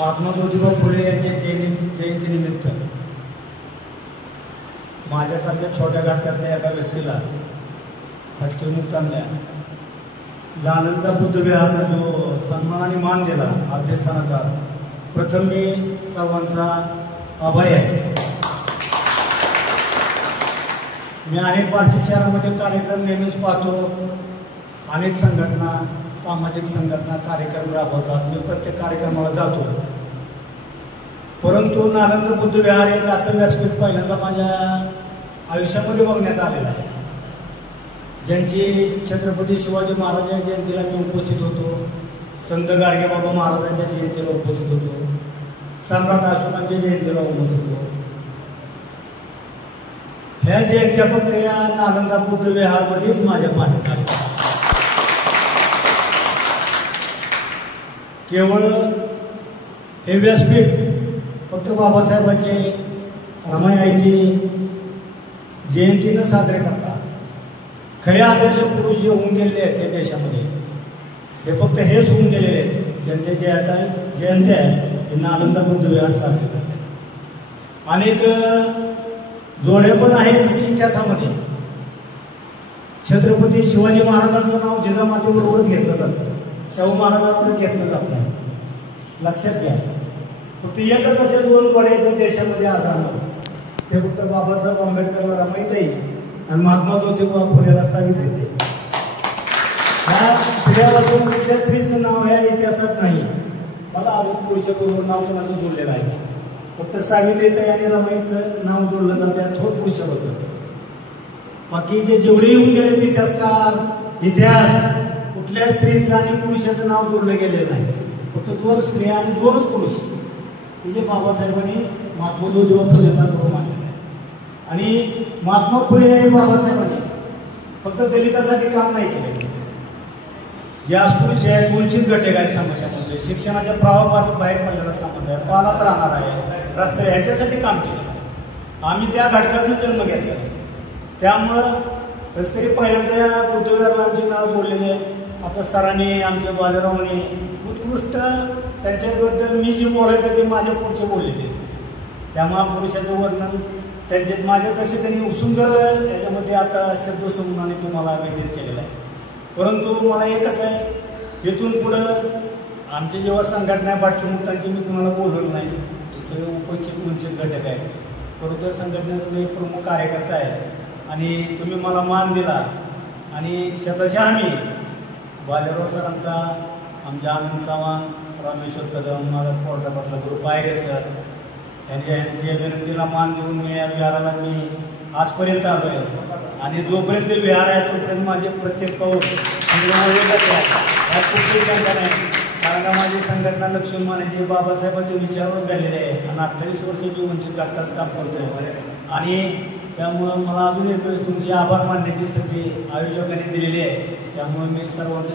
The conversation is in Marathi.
महात्मा ज्योतिबा फुले यांच्या जयंतीनिमित्त माझ्यासारख्या छोट्या गात्यातल्या एका व्यक्तीला फटकेमुक्तांना नालंदा बुद्ध विहारला जो सन्मान आणि मान दिला अध्यस्थानाचा, प्रथम मी सर्वांचा आभारी आहे. मी अनेक बार्शी शहरामध्ये कार्यक्रम नेहमीच पाहतो. अनेक संघटना, सामाजिक संघटना कार्यक्रम राबवतात. मी प्रत्येक कार्यक्रमाला जातो. परंतु नालंदा बुद्ध विहार एक असं व्यासपीठ पहिल्यांदा माझ्या आयुष्यामध्ये बघण्यात आलेलं आहे, ज्यांची छत्रपती शिवाजी महाराजांच्या जयंतीला मी उपस्थित होतो, संत गाडगेबाबा महाराजांच्या जयंतीला उपस्थित होतो, सम्राट अशोकांच्या जयंतीला उपस्थित होतो. ह्या जयंत्या फक्त या नालंदा बुद्ध विहारमध्येच माझ्या पाण्यात आल्या. केवळ हे व्यासपीठ फक्त बाबासाहेबांचे, रमाईची जयंती न साजरे करता खरे आदर्श पुरुष जे होऊन गेलेले आहेत त्या देशामध्ये, हे फक्त हेच होऊन गेलेले आहेत. जनतेचे आता जयंती आहे हे नालंदा बुद्ध विहार साजरे करते. अनेक जोड्या पण आहेत इतिहासामध्ये. छत्रपती शिवाजी महाराजांचं नाव जिजामातेबरोबरच घेतलं जातं, शाहू महाराजांबरोबर घेतलं जात नाही. लक्षात घ्या. फक्त एकच असे दोन जोड्या आहेत देशामध्ये आजरामध्ये, ते फक्त बाबासाहेब आंबेडकरला रमाईताई आणि महात्मा ज्योतिबा फुलेला सांगितले. ह्या स्त्रियापासून कुठल्या स्त्रीचं नाव ह्या इतिहासात नाही. मला अजून पुरुषाबरोबर नाव कोणाचं जोडलेलं आहे. फक्त सावित्रीताई आणि रमाईचं नाव जोडलं जातं, थोड पुरुष होतं. बाकी जे जेवढे येऊन गेले इतिहासकार, इतिहास कुठल्या स्त्रीचं आणि पुरुषाचं नाव जोडलं गेलेलं नाही. फक्त दोन स्त्रिया आणि दोनच पुरुष, म्हणजे बाबासाहेबांनी महात्मा ज्योतिबा फुलेंना करून मानलेलं आहे. आणि महात्मा फुले आणि बाबासाहेबांनी फक्त दलितासाठी काम नाही केले. जे अस्पृश्य आहेत, वंचित घटक आहेत समाजामध्ये, शिक्षणाच्या प्रवाहात बाहेर पडलेला समाज आहे, पालात राहणार आहे, रस्ते, ह्याच्यासाठी काम केलं. आम्ही त्या घटकातून जन्म घेतला. त्यामुळं कसं तरी पहिल्यांदा बुद्ध विहारला आमचे नाव जोडलेले. आता सरांनी, आमच्या बालरावने उत्कृष्ट त्यांच्याबद्दल मी जे बोलायचं ते माझ्या पुढचे बोललेले. त्या महापुरुषाचं वर्णन त्यांच्यात माझ्यापेक्षा त्यांनी सुंदर याच्यामध्ये आता शब्दसमूहाने तुम्हाला व्यतीत केलेला आहे. परंतु मला एकच आहे, इथून पुढं आमचे जेव्हा संघटना बाटकीमुक्तांची मी कुणाला बोलवलं नाही. हे सगळे उपस्थित वंचित घटक आहेत. परंतु संघटनेचा मी प्रमुख कार्यकर्ता आहे आणि तुम्ही मला मान दिला. आणि शतशः आम्ही बालेराव सरांचा, आमच्या आनंद चव्हाण, रामेश्वर कदम, माझा कोर्टापातला ग्रुप आहे सर, यांच्या विनंतीला मान देऊन मी या विहाराला मी आजपर्यंत आलो आहे. आणि जोपर्यंत विहार आहे तोपर्यंत माझे प्रत्येक पाऊल यात कुठली शंका नाही. कारण का माझी संघटना लक्ष्मी मानाची बाबासाहेबांच्या विचारावर झालेले आहे आणि 28 वर्षाची वंचित घटकाचं काम करतो. आणि त्यामुळं मला अजून एक वेळेस तुमचे आभार मानण्याची संधी आयोजकांनी दिलेली आहे. त्यामुळे मी सर्वांचं